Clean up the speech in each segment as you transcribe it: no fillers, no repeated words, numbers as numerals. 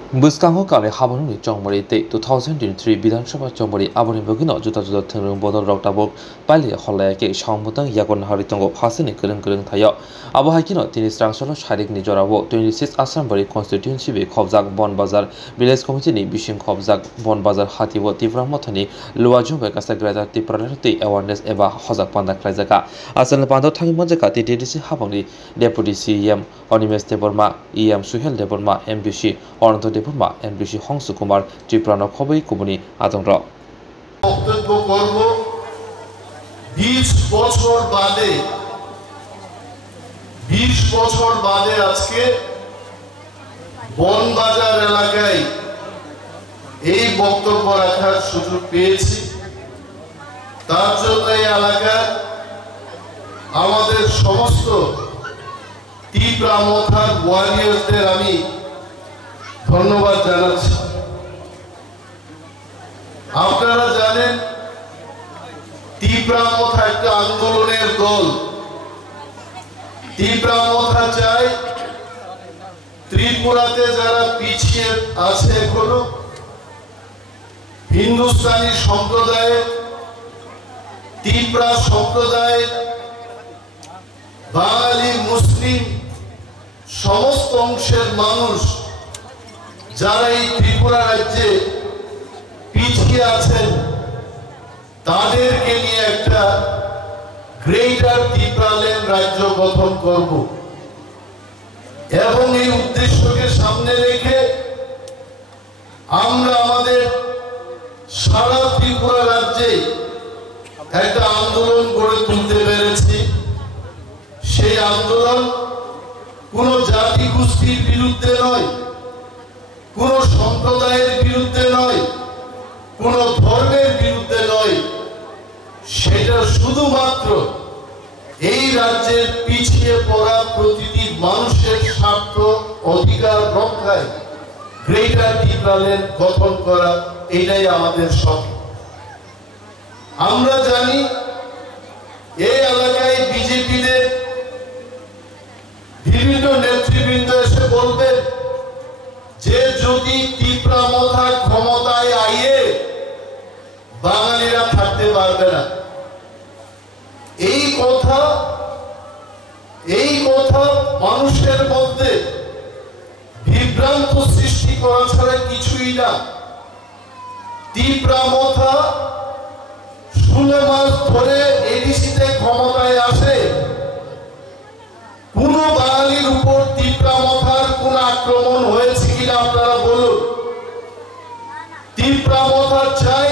Buskango kare habanuni chongmari te 2023 বিধানসভা চমরি আবনি বগিনো जुता थंरं बदल रक्ताबक पाइले हलायाके सामबुतां यागन हारितंगो फासिनि गोरों थायो abo haikino tini strangsono sharik ni jorabo 26 Asambari constituency be khobjak Bonbazar village committee ni bising khobjak Bonbazar hatibo tibramothani luwajung be kasa grada tiprarati awareness eba hojak panda khlaijaka asal pando thangi monjaka TDC habangni deputy CM Onimes Deborma EM Suhel Deborma MBC Ananta Debbarma MBC Hansa Kumar ত্রিপুরানো খবই কুবনি আতঙ্ক বক্তব্য করব 20 বছর বাদে আজকে বনবাজার এলাকায় এই বক্তব্য রাখার সুযোগ পেয়েছি তার জন্য এই এলাকা আমাদের সমস্ত ত্রিপুরা মোথার ওয়ারিয়রদের আমি ধন্যবাদ জানাচ্ছি আপনারা জানেন ত্রিপুরা মোথা একটা আন্দোলনের দল ত্রিপুরা মোথা চাই ত্রিপুরাতে যারা পিছিয়ে আছে এখনো হিন্দুস্তানি সম্প্রদায় ত্রিপুরা সম্প্রদায় বাঙালি মুসলিম সমস্ত অংশের মানুষ যারা এই ত্রিপুরা রাজ্যে পিছিয়ে আছেন তাদেরকে নিয়ে একটা গ্রেটার ত্রিপুরাল্যান্ড রাজ্য গঠন করব এবং এই উদ্দেশ্যকে সামনে রেখে আমরা আমাদের সারা ত্রিপুরা রাজ্যে একটা আন্দোলন গড়ে তুলতে পেরেছি সেই আন্দোলন কোন জাতি গোষ্ঠীর বিরুদ্ধে নয় কোন সম্প্রদায়ের বিরুদ্ধে নয় কোন ধর্মের বিরুদ্ধে নয় সেটা শুধুমাত্র এই রাজ্যের পিছিয়ে পড়া প্রতিটি মানুষের স্বার্থ অধিকার রক্ষায় গ্রেটার ত্রিপুরাল্যান্ড গঠন করা এটাই আমাদের স্বপ্ন আমরা জানি এই এলাকায় বিজেপিদের বিভিন্ন নেতৃবৃন্দ এসে বলবেন যে যদি ত্রিপুরা মোথা ক্ষমতায় আইয়ে বাঙালিরা থাকতে পারবে না এই কথা মানুষের মধ্যে বিভ্রান্ত সৃষ্টি করা ছাড়া কিছুই না ত্রিপুরা মোথা 16 মাস ধরে এডিসিতে ক্ষমতায় আসে কোন বাঙালির উপর ত্রিপুরা মোথার কোন আক্রমণ হয়েছে কিনা আপনারা বলুন ত্রিপুরা মোথা চাই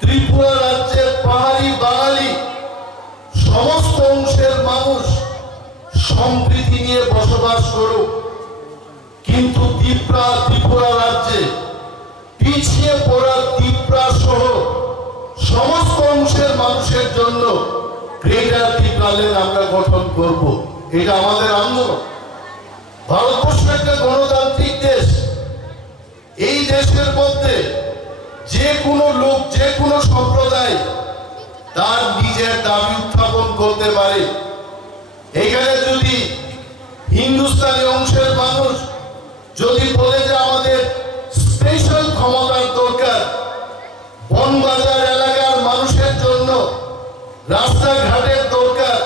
ত্রিপুরা রাজ্যের পাহাড়ি বাঙালি সমস্ত অংশের মানুষ সম্প্রীতি নিয়ে বসবাস করুক কিন্তু ত্রিপুরা রাজ্যে পিছিয়ে পড়া ত্রিপুরা সহ সমস্ত অংশের মানুষের জন্য গ্রেটার ত্রিপুরাল্যান্ড আমরা গঠন করব এটা আমাদের আন্দোলন ভারতবর্ষ একটা গণতান্ত্রিক দেশ এই দেশের মধ্যে যে কোনো লোক যে কোনো সম্প্রদায় তার নিজের দাবি উত্থাপন করতে পারে এখানে যদি হিন্দুস্তানি অংশের মানুষ যদি বলে যে আমাদের স্পেশাল ক্ষমতার দরকার বনবাজার এলাকার মানুষের জন্য রাস্তাঘাটের দরকার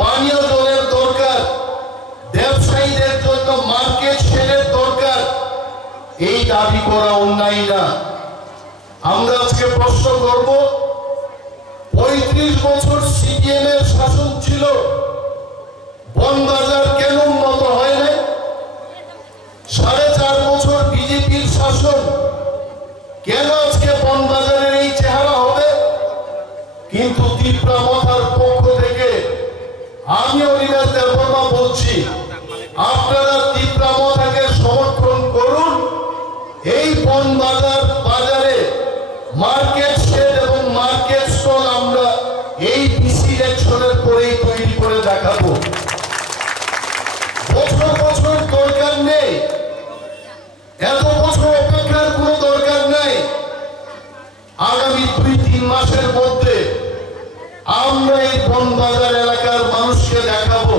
পানীয় জলের দরকার ব্যবসায়ীদের জন্য মার্কেট শেডের দরকার এই দাবি করা অন্যায় না আমরা আজকে প্রশ্ন করব 35 বছর সিপিএম এর শাসন ছিল বনবাজার কেন উন্নত হয় না 4.5 বছর বিজেপির শাসন কেন আজকে বনবাজারের এই চেহারা হবে কিন্তু ত্রিপুরা মোথার পক্ষ থেকে আমি অনিমেষ দেববর্মা বলছি আপনারা ত্রিপুরা মোথাকে সমর্থন করুন এই বাজারে মার্কেট শেড এবং মার্কেট স্টল আমরা এই ডিসি ইলেকশনের পরেই তৈরি করে দেখাবো বছর দরকার নেই এত বছর অপেক্ষার কোনো দরকার নেই আগামী 2-3 মাসের মধ্যে আমরা এই বনবাজার এলাকার মানুষকে দেখাবো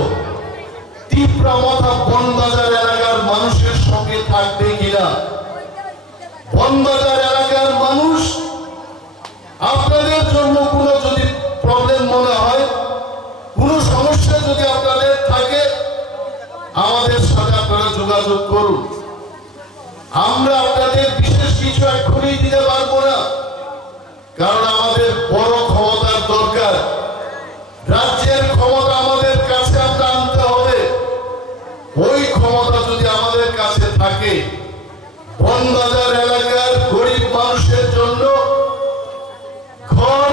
ত্রিপুরা মোথা বনবাজার এলাকার মানুষের সঙ্গে থাকবে থাকবে কিনা। বনবাজার এলাকার মানুষ, আপনাদের জন্য কোনো যদি প্রবলেম মনে হয়, কোনো সমস্যা যদি আপনাদের থাকে, আমাদের সাথে আপনারা যোগাযোগ করুন। আমরা আপনাদের বিশেষ কিছু এক্ষুনি দিতে পারবো না, কারণ আমাদের বড় ক্ষমতার দরকার। রাজ্যের ক্ষমতা আমাদের কাছে আমরা আনতে হবে। ওই ক্ষমতা যদি আমাদের কাছে থাকে, বনবাজার এলাকার গরিব মানুষের জন্য ঘর,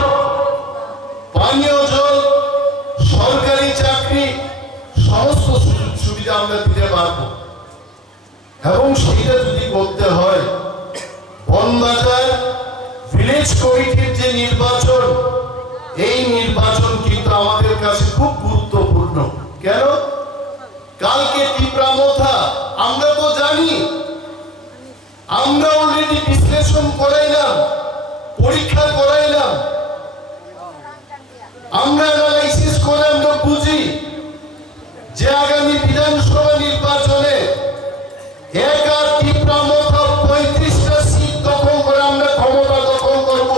পানীয় জল, সরকারি চাকরি, সমস্ত সুযোগ সুবিধা আমরা দিতে পারবো। এবং সেটা যদি করতে হয়, বনবাজার ভিলেজ কমিটির যে নির্বাচন, এই নির্বাচন কিন্তু আমাদের কাছে খুব গুরুত্বপূর্ণ। কেন? কালকে তীব্রামথা আমরা তো জানি, আমরা অলরেডি বিশ্লেষণ করাইলাম, পরীক্ষা করাইলাম, আমরা অ্যানালাইসিস করে আমরা বুঝি যে আগামী বিধানসভা নির্বাচনে একা তীব্রামথা 35টা সিট দখল করে আমরা ক্ষমতা দখল করব।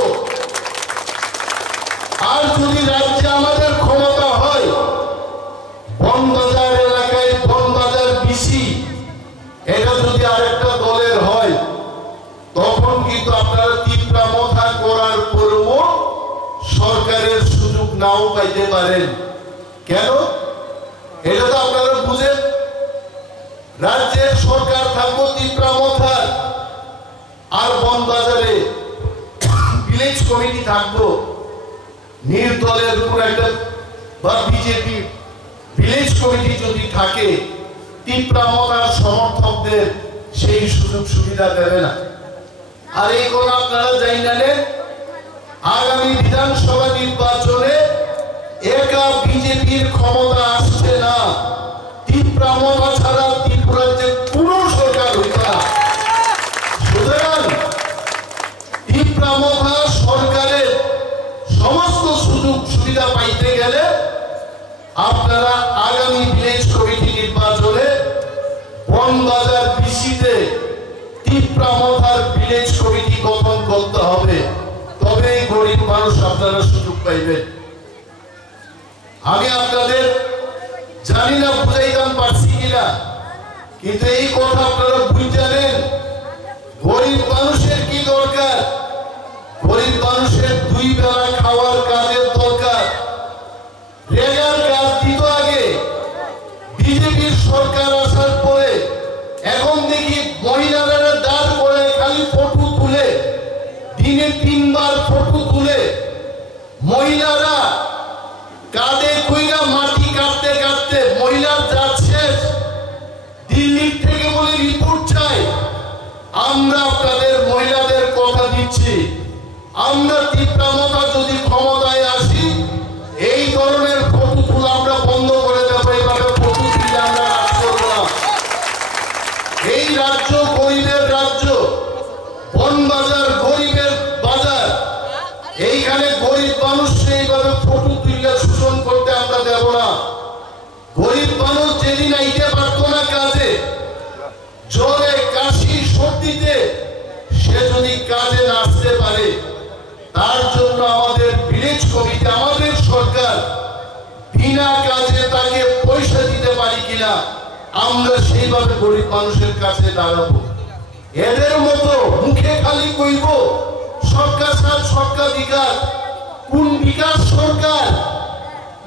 আর যদি রাজ্যে আমাদের ক্ষমতা হয়, বনবাজার এলাকায় বনবাজার বিসি এটা যদি আরেকটা দলের হয়, তখন কিন্তু আপনারা তীব্রামথা করার পরেও সরকারের সুযোগ নাও পাইতে পারেন। কেন? এটা তো আপনারা বুঝেন, রাজ্যের সরকার থাকবো তীব্রামথার, আর বনবাজারে ভিলেজ কমিটি থাকবো নির্দলের উপর একটা, বা বিজেপি ভিলেজ কমিটি যদি থাকে, তীব্রামথার সমর্থকদের সেই সুযোগ সুবিধা দেবে না। আর এই কোন আপনারা যাই জানেন, আগামী বিধানসভা নির্বাচনে একা বিজেপির ক্ষমতা আসছে না। তীব্রামথা ছাড়া ত্রিপুরার যে কোন সরকার হইতে না। সুতরাং তীব্রামথা সরকারের সমস্ত সুযোগ সুবিধা পাইতে গেলে আপনারা আগামী ভিলেজ কমিটি নির্বাচনে বনবাজার বিসিতে তীব্রামথার ভিলেজ কমিটি গঠন করতে হবে, তবেই গরিব মানুষ আপনারা সুযোগ পাইবেন। আমি আপনাদের জানি না বুঝাইতাম পারছি কিনা, কিন্তু এই কথা আপনারা বুঝেন। গরিব মানুষের কি দরকার? গরিব মানুষের 2 বেলা খাওয়ার কাজের দরকার। রেগার কাজ দিত আগে, বিজেপির সরকার আসার পরে এখন দেখি মহিলারা দাঁড় করে খালি ফটো তুলে, দিনে 3 বার ফটো তুলে মহিলারা কাঁধে কইরা মাটি কাটতে কাটতে মহিলার যাচ্ছে। দিল্লি থেকে বলে রিপোর্ট চাই। আমরা আপনাদের মহিলাদের কথা দিচ্ছি, আমরা তীব্রামথা যদি ক্ষমতায় আসি, এই ধরনের ফটো তোলা আমরা বন্ধ করে দেবো। এইভাবে ফটো তুলে আমরা কাজ করব না। এই রাজ্য গরিবের রাজ্য, বনবাজার গরিবের বাজার। এইখানে গরিব মানুষ এইভাবে ফটো তুলে শোষণ করতে আমরা দেব না। গরিব মানুষ যেদিন আইতে পারতো না কাজে, জ্বরে কাশি সর্দিতে, সে যদি কাজে না আসতে পারে, তার জন্য আমাদের ভিলেজ কমিটি, আমাদের সরকার বিনা কাজে তাকে পয়সা দিতে পারি কিনা, আমরা সেইভাবে গরিব মানুষের কাছে দাঁড়াবো। এদের মতো মুখে খালি কইব সরকার সাথ সরকার বিকাশ, কোন বিকাশ সরকার?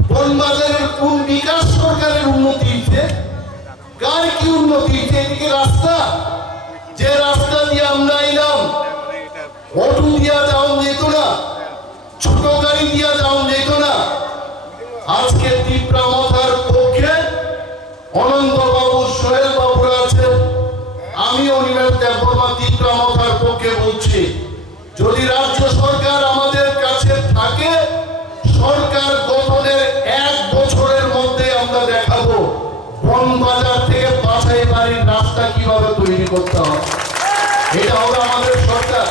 বনবাজারের কোন বিকাশ সরকারের উন্নতি হয়েছে? কার কি উন্নতি হয়েছে? এদিকে রাস্তা, যে রাস্তা দিয়ে আমরা এলাম, অটো দিয়া যাওয়া যেত না, ছোট গাড়ি দিয়া যাওয়া যেত না। আজকে তীব্রামথার পক্ষে অনন্তবাবু, সোহেল বাবুরা আছেন, আমি অনিমেষ দেববর্মা তীব্রামথার পক্ষে বলছি, যদি রাজ্য সরকার আমাদের কাছে থাকে, সরকার গঠনের 1 বছরের মধ্যে আমরা দেখাবো বনবাজার থেকে বাছাই বাড়ির রাস্তা কিভাবে তৈরি করতে হবে। এটা হবে আমাদের সরকার।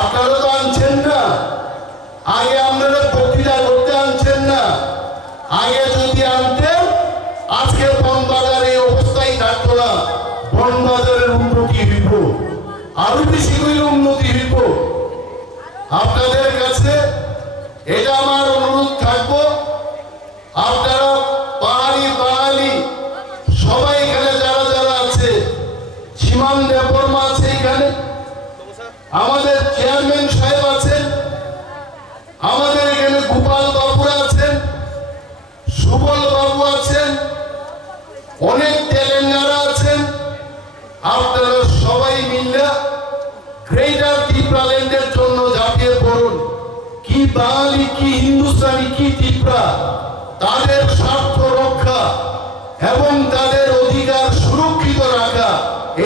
আপনারা তো আনছেন না, আগে আপনারা বক্তৃতা করতে আনছেন না। আগে যদি আনতেন, আজকে বনবাজার এই অবস্থায় থাকতো না। বনবাজারের উন্নতি আরো বেশি করে উন্নতি হইব। আপনাদের কাছে এটা আমার অনুরোধ থাকবো, আপনারা পাহাড়ি বাঙালি সবাই এখানে যারা যারা আছে, সীমান দেববর্মা আছে এখানে, আমাদের চেয়ারম্যান সাহেব আছেন, আমাদের এখানে গোপাল বাবুরা আছেন, সুবল বাবু আছেন, অনেক তেলেঙ্গানা আছেন। আপনারা সবাই মিলে গ্রেটার ত্রিপুরাল্যান্ডের জন্য ঝাঁপিয়ে পড়ুন। কি বাঙালি, কি হিন্দুস্তানি, কি ত্রিপুরা, তাদের স্বার্থ রক্ষা এবং তাদের অধিকার সুরক্ষিত রাখা,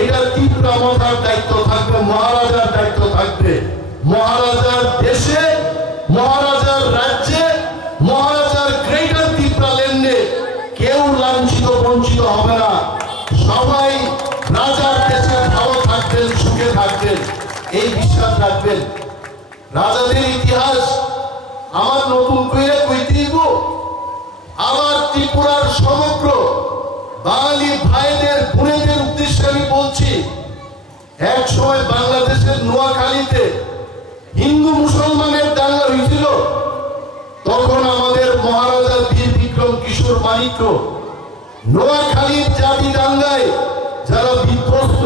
এটা ত্রিপুরা মাথার দায়িত্ব থাকবে, মহারাজার দায়িত্ব থাকবে। মহারাজার দেশে, মহারাজার রাজ্যে, মহারাজার গ্রেটার ত্রিপুরাল্যান্ডে কেউ লাঞ্ছিত বঞ্চিত হবে না। সবাই রাজার দেশে ভালো থাকবেন, সুখে থাকবেন, এই বিশ্বাস রাখবেন। রাজাদের ইতিহাস আমার নতুন করে কইতেইব। আমার ত্রিপুরার সমগ্র বাঙালি ভাইদের বোনেদের উদ্দেশ্যে আমি বলছি, এক সময় বাংলাদেশের নোয়াখালীতে হিন্দু মুসলমানের দাঙ্গা হয়েছিল। তখন আমাদের মহারাজা বীর বিক্রম কিশোর মানিক্য নোয়াখালীর জাতি দাঙ্গায় যারা বিধ্বস্ত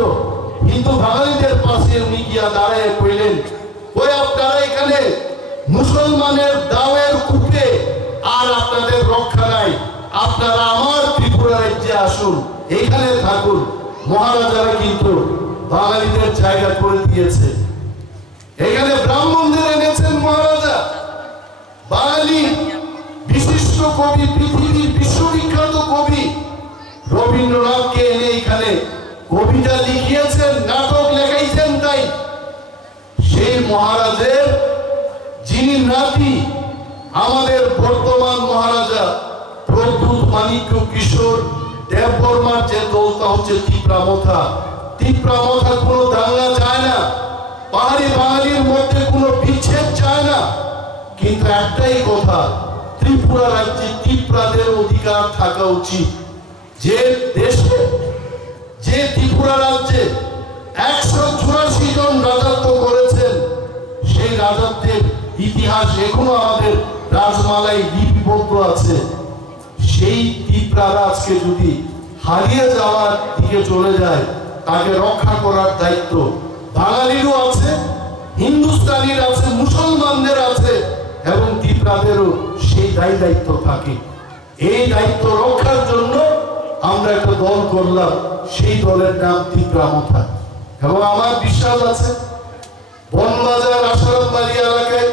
হিন্দু বাঙালিদের পাশে উনি গিয়া দাঁড়ায় কইলেন, ওই আপনারা এখানে মুসলমানের দাওয়ের কূপে আর আপনাদের রক্ষা নাই, আপনারা আমার ত্রিপুরা রাজ্যে আসুন, এখানে থাকুন। মহারাজারা কিন্তু বাঙালিদের জায়গা করে দিয়েছে। এখানে ব্রাহ্মণদের এনেছেন মহারাজা। বাঙালি বিশিষ্ট কবি, পৃথিবীর বিশ্ববিখ্যাত কবি রবীন্দ্রনাথকে এনে এখানে কবিতা লিখিয়েছেন, নাটক লেখাইছেন। তাই সেই মহারাজের যিনি নাতি আমাদের বর্তমান মহারাজা প্রদ্যুৎ মানিক্য কিশোর দেববর্মার যে দৌলতা হচ্ছে ত্রিপুরা মথা। ত্রিপুরা মথা কোনো দাঙ্গা চায় না, পাহাড়ি বাঙালির মধ্যে কোনো বিচ্ছেদ চায় না, কিন্তু একটাই কথা, ত্রিপুরা রাজ্যে ত্রিপুরাদের অধিকার থাকা উচিত। যে দেশে, যে ত্রিপুরা রাজ্যে 184 জন রাজত্ব করেছেন, সেই রাজত্বের ইতিহাস এখনো আমাদের রাজমালায় লিপিবদ্ধ আছে। সেই ত্রিপুরারা আজকে যদি হারিয়ে যাওয়ার দিকে চলে যায়, তাকে রক্ষা করার দায়িত্ব বাঙালিরও আছে, হিন্দুস্তানির আছে, মুসলমানদের আছে এবং ত্রিপুরাদেরও সেই দায়িত্ব থাকে। এই দায়িত্ব রক্ষার জন্য আমরা একটা দল করলাম, সেই দলের নাম ত্রিপুরা মথা। এবং আমার বিশ্বাস আছে বনবাজার আশারামবাড়ি এলাকায়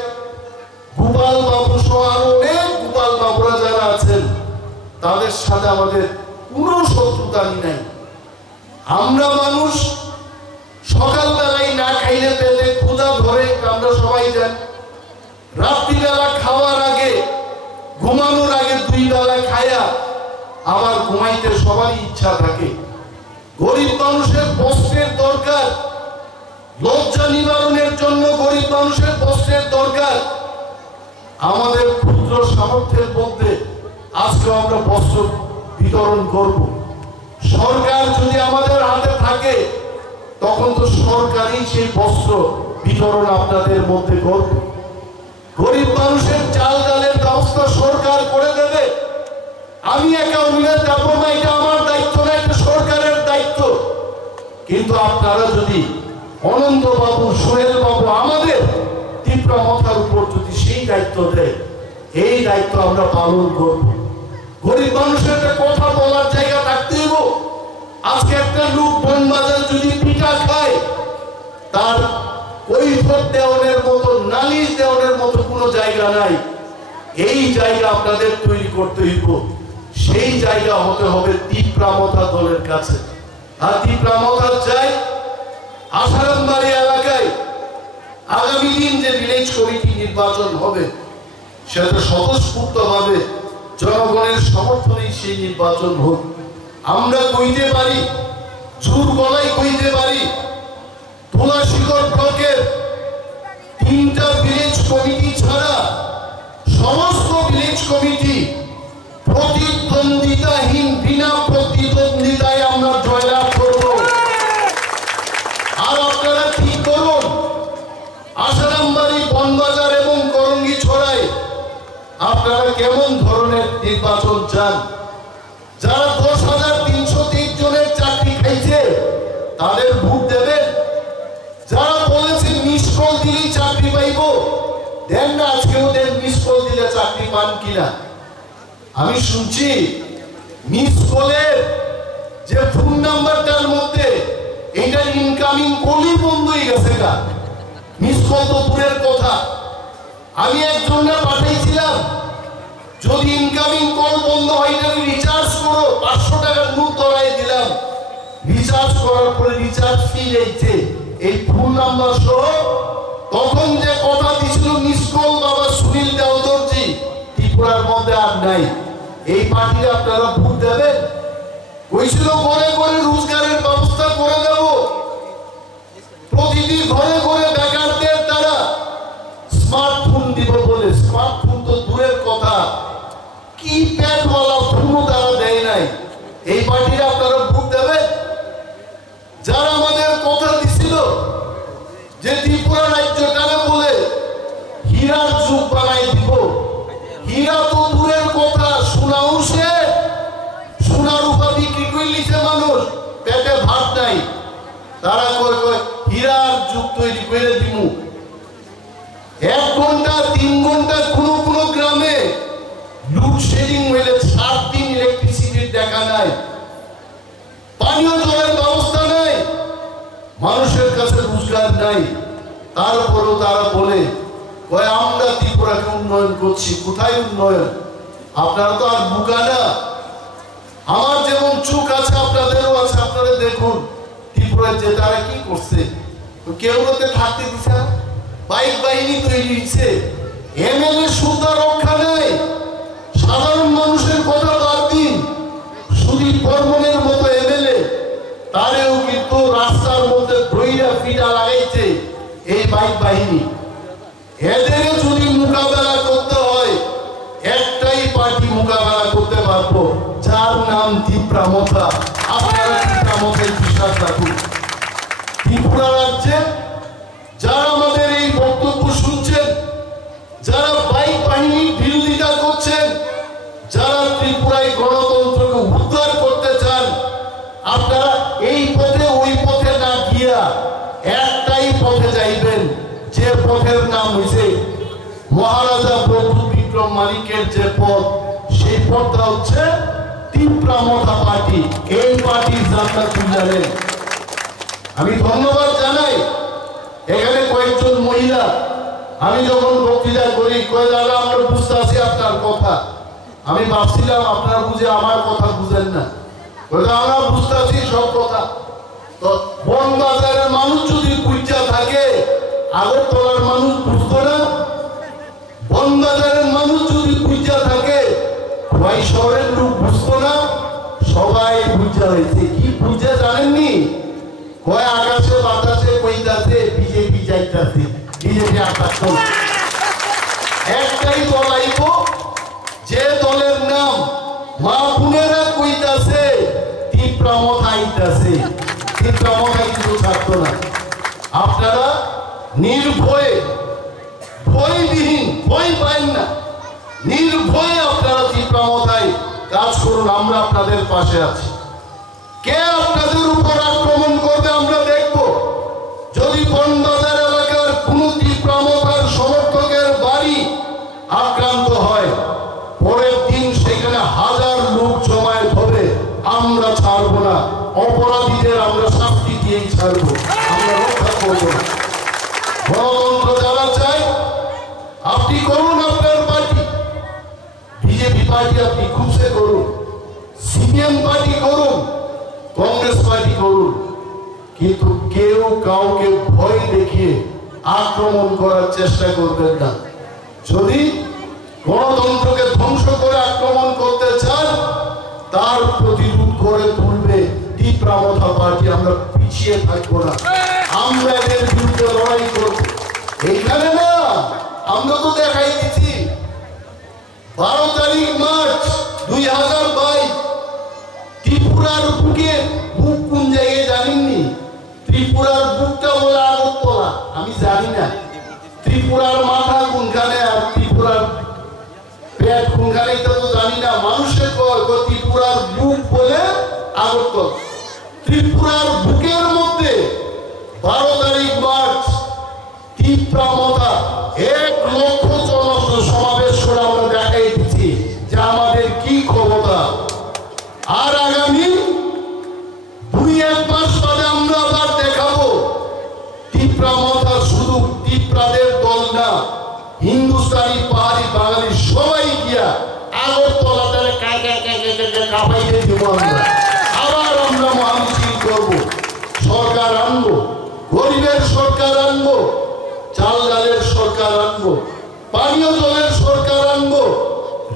গোপাল বাবু সহ আরো অনেক গোপাল বাবুরা যারা আছেন, তাদের সাথে আমাদের কোনো শত্রুতানি নাই। আমরা মানুষ, সকালবেলায় না খাইলে পেটে ক্ষুধা ধরে, আমরা সবাই জানি। রাত্রিবেলা খাওয়ার আগে, ঘুমানোর আগে 2 বেলা খায়া আবার ঘুমাইতে সবারই ইচ্ছা থাকে। গরিব মানুষের বস্ত্রের দরকার, লজ্জা নিবারণের জন্য গরিব মানুষের বস্ত্রের দরকার। আমাদের ক্ষুদ্র সামর্থ্যের মধ্যে আজকে আমরা বস্ত্র বিতরণ করব। সরকার যদি আমাদের হাতে থাকে, তখন তো সরকারই সেই বস্ত্র বিতরণ আপনাদের মধ্যে করবে। গরিব মানুষের চাল ডালের ব্যবস্থা সরকার করে দেবে। আমি একা উল্লেখ দেবো না, এটা আমার দায়িত্ব না, এটা সরকারের দায়িত্ব। কিন্তু আপনারা যদি অনন্ত বাবু, সোহেল বাবু আমাদের ত্রিপুরা মথার উপর যদি সেই দায়িত্ব দেয়, এই দায়িত্ব আমরা পালন করব। গরিব মানুষের একটা কথা বলার জায়গা থাকতে হবে। আজকে একটা লোক বনবাজার যদি পিঠা খায়, তার কৈফত দেওয়ানের মতো, নালিশ দেওয়ানের মতো কোনো জায়গা নাই। এই জায়গা আপনাদের তৈরি করতে হইব। সেই জায়গা হতে হবে ত্রিপুরা মথা দলের কাছে। আর ত্রিপুরা মথা চাই আশারামবাড়ি এলাকায় আগামী দিন যে ভিলেজ কমিটি নির্বাচন হবে, সেটা স্বতঃস্ফূর্তভাবে জনগণের সমর্থনে সেই নির্বাচন হোক। আমরা কইতে পারি, জোর গলায় কইতে পারি, তুলাশিখর ব্লকের 3টা ভিলেজ কমিটি ছাড়া সমস্ত ভিলেজ কমিটি প্রতিদ্বন্দ্বিতাহীন, বিনা প্রতিদ্বন্দ্বিতায় আমরা জয়লাভ করব। আর আপনারা ঠিক আপনারা কেমন ধরনের নির্বাচন চান? যারা 10,323 জনের চাকরি খাইছে তাদের ভোট দেবেন? যারা বলেছে মিস কল দিলেই চাকরি পাইব, দেন না, আজকেও দেন মিস কল দিলে চাকরি পান কিনা। আমি শুনছি মিস কলের যে ফোন নাম্বারটার মধ্যে এটা ইনকামিং কলই বন্ধ হয়ে গেছে না। মিস কল তো দূরের কথা, আমি একজনের পাঠাইছিলাম যদি ইনকামিং কল বন্ধ হয় এটা রিচার্জ করো, 500 টাকার নোট ধরাই দিলাম। রিচার্জ করার পরে রিচার্জ ফি এইছে এই ফোন নাম্বার সহ। তখন যে কথা দিছিল মিস কল বাবা সুনীল দেওদর্জি, ত্রিপুরার মধ্যে আর নাই। এই পার্টিতে আপনারা ভোট দেবেন? কইছিল ঘরে ঘরে রোজগারের ব্যবস্থা করে দেব, প্রতিটি ঘরে ঘরে বেকারদের দ্বারা স্মার্টফোন দিব বলে। স্মার্টফোন তো দূরের কথা, কিপ্যাড ওয়ালা ফোনও তারা দেয় নাই। এই পার্টিতে আপনারা ভোট দেবেন? যারা আমাদের কথা দিছিল যে ত্রিপুরা রাজ্যটাকে বলে হীরার যুগ বানাই দিব, হীরা তো দূরের কথা, সোনাও সে সোনার উপা বিক্রি করে লিখে মানুষ, পেটে ভাত নাই। তারা কয় কয় হীরার যুগ তৈরি করে দিব। 1 ঘন্টা 3 ঘন্টা কোন কোন গ্রামে লোডশেডিং হইলে 7 দিন ইলেকট্রিসিটির দেখা নাই, পানীয় জলের ব্যবস্থা নাই, মানুষের কাছে রোজগার নাই। তারপরেও তারা বলে কয় আমরা ত্রিপুরাকে উন্নয়ন করছি। কোথায় উন্নয়ন? আপনারা তো আর বোকা না। আমার যেমন চোখ আছে আপনাদেরও আছে, আপনারা দেখুন ত্রিপুরায় যে তারা কি করছে। কেউ ওতে থাকতে দিচ্ছে না, বাইক বাহিনী তৈরি হচ্ছে, এমএলএ সুদ্ধা রক্ষা নেই। সাধারণ মানুষের কথা বাদ দিন, সুদীপ বর্মনের মতো এমএলএ তারেও কিন্তু রাস্তার মধ্যে ধইরা ফিটা লাগাইছে এই বাইক বাহিনী। এদের যদি মোকাবেলা করতে হয়, একটাই পার্টি মোকাবেলা করতে পারবো, যার নাম ত্রিপুরামথা। আপনারা ত্রিপুরামথায় বিশ্বাস রাখুন। ত্রিপুরা রাজ্যে যারা আমাদের এই বক্তব্য শুনছেন, যারা বাইক বাহিনীর বিরোধিতা করছেন, যারা ত্রিপুরায় গণতন্ত্রকে উদ্ধার করতে চান, আপনারা এই পথে ওই পথে না গিয়া একটাই পথে যাইবেন, যে পথের নাম হইছে মহারাজা প্রভু বিক্রম মালিকের যে পথ, সেই পথটা হচ্ছে ত্রিপুরামথা পার্টি। এই পার্টির যাত্রা তুলে আমি ধন্যবাদ জানাই। এখানে কয়েকজন মহিলা, আমি যখন বক্তৃতা করি কয়ে দাদা আমরা বুঝতে আছি আপনার কথা। আমি ভাবছিলাম আপনারা বুঝে আমার কথা বুঝেন না, আমরা বুঝতে আছি সব কথা। তো বনবাজারের মানুষ যদি বুঝা থাকে, আগরতলার মানুষ বুঝতো না? বনবাজারের মানুষ যদি বুঝা থাকে, ভাই শহরের লোক বুঝতো না? সবাই বুঝা হয়েছে। কি বুঝে জানেননি? কয় আকাশে বাতাসে কইতাছে বিজেপি যাইতাছে, বিজেপি আকাশ। একটাই দল আইব, যে দলের নাম মা বোনেরা কইতাছে ত্রিপুরামথা আইতাছে। ত্রিপুরামথা কিন্তু থাকতো না। আপনারা নির্ভয়ে, ভয়বিহীন, ভয় পাইন না, নির্ভয়ে আপনারা ত্রিপুরামথায় কাজ করুন। আমরা আপনাদের পাশে আছি। কে আপনাদের উপর আক্রমণ করবে আমরা দেখব। যদি বনবাজার এলাকার কোন ত্রিপুরামথার সমর্থকের বাড়ি আক্রান্ত হয়, পরের দিন সেখানে 1000 লোক জমায়েত হবে, আমরা ছাড়বো না। অপরাধীদের আমরা শাস্তি দিয়েই ছাড়বো, আমরা রক্ষা করবো না। গণতন্ত্র যারা চাই, আপনি করুন আপনার পার্টি। বিজেপি পার্টি আপনি খুশে করুন, সিপিএম পার্টি করুন, কংগ্রেস পার্টি করুন, কিন্তু কেউ কাউকে ভয় দেখিয়ে আক্রমণ করার চেষ্টা করবেন না। যদি গণতন্ত্রকে ধ্বংস করে আক্রমণ করতে চান, তার প্রতিরোধ করে তুলবে ত্রিপুরামথা পার্টি। আমরা পিছিয়ে থাকবো না, আমরা এদের বিরুদ্ধে লড়াই করব। এইখানে না, আমরা তো দেখাই দিচ্ছি 12 তারিখ মার্চ 2022 ত্রিপুরার বুকে, বুক কোন জায়গায় জানেননি? ত্রিপুরার বুকটা বলে আগরতলা, আমি জানি না ত্রিপুরার মাথা কোনখানে আর ত্রিপুরার পেট আমিও দলের সরকার আনবো,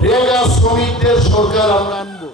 রেগা শ্রমিকদের সরকার আমরা আনবো।